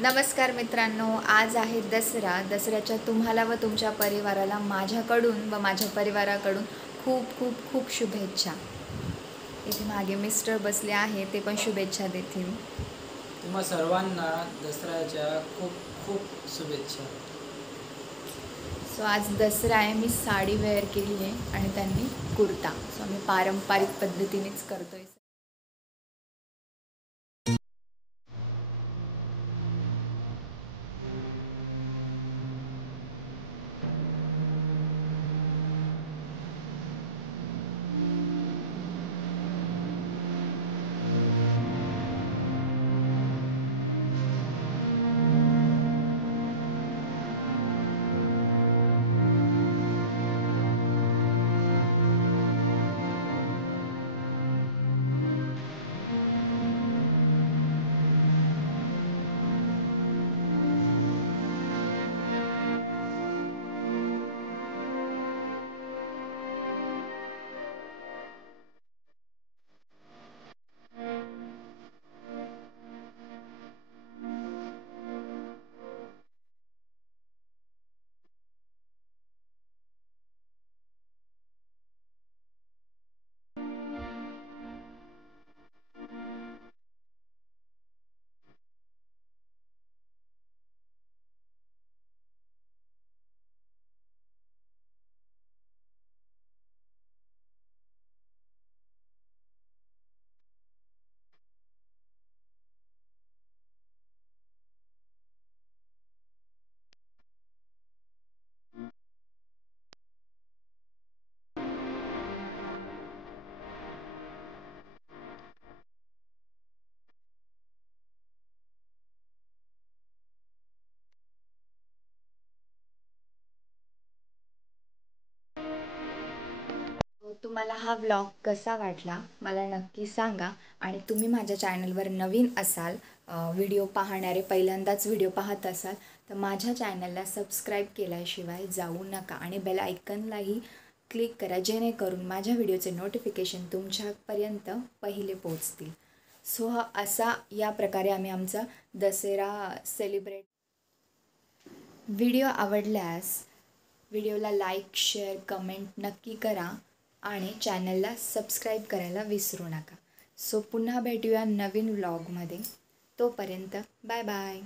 नमस्कार मित्रांनो, आज आहे दसरा. दसऱ्याच्या तुम्हाला व तुमच्या परिवाराला माझ्याकडून व माझ्या परिवाराकडून खूप खूप खूप शुभेच्छा. इथे मागे मिस्टर बसले आहे, ते पण शुभेच्छा देतील. तुम्हा सर्वांना दसऱ्याच्या खूप खूप शुभेच्छा. सो आज दसरा आहे, मी साडी वेअर केली आहे आणि त्यांनी कुर्ता. सो आम्ही पारंपरिक पद्धतीनेच करतोय. तुम्हाला हा व्लॉग कसा वाटला मला नक्की सांगा. आणि तुम्ही माझ्या चॅनलवर नवीन असाल, व्हिडिओ पाहणारे पहिल्यांदाच व्हिडिओ पाहत असाल तर माझ्या चॅनलला सबस्क्राईब केल्याशिवाय जाऊ नका आणि बेल आयकनलाही क्लिक करा, जेणेकरून माझ्या व्हिडिओचे नोटिफिकेशन तुमच्यापर्यंत पहिले पोहोचतील. सो या प्रकारे आम्ही आमचा दसरा सेलिब्रेट. व्हिडिओ आवडल्यास व्हिडिओला लाईक, शेअर, कमेंट नक्की करा आणि चॅनलला सबस्क्राईब करायला विसरू नका. सो पुन्हा भेटूया नवीन व्लॉगमध्ये. तोपर्यंत बाय बाय.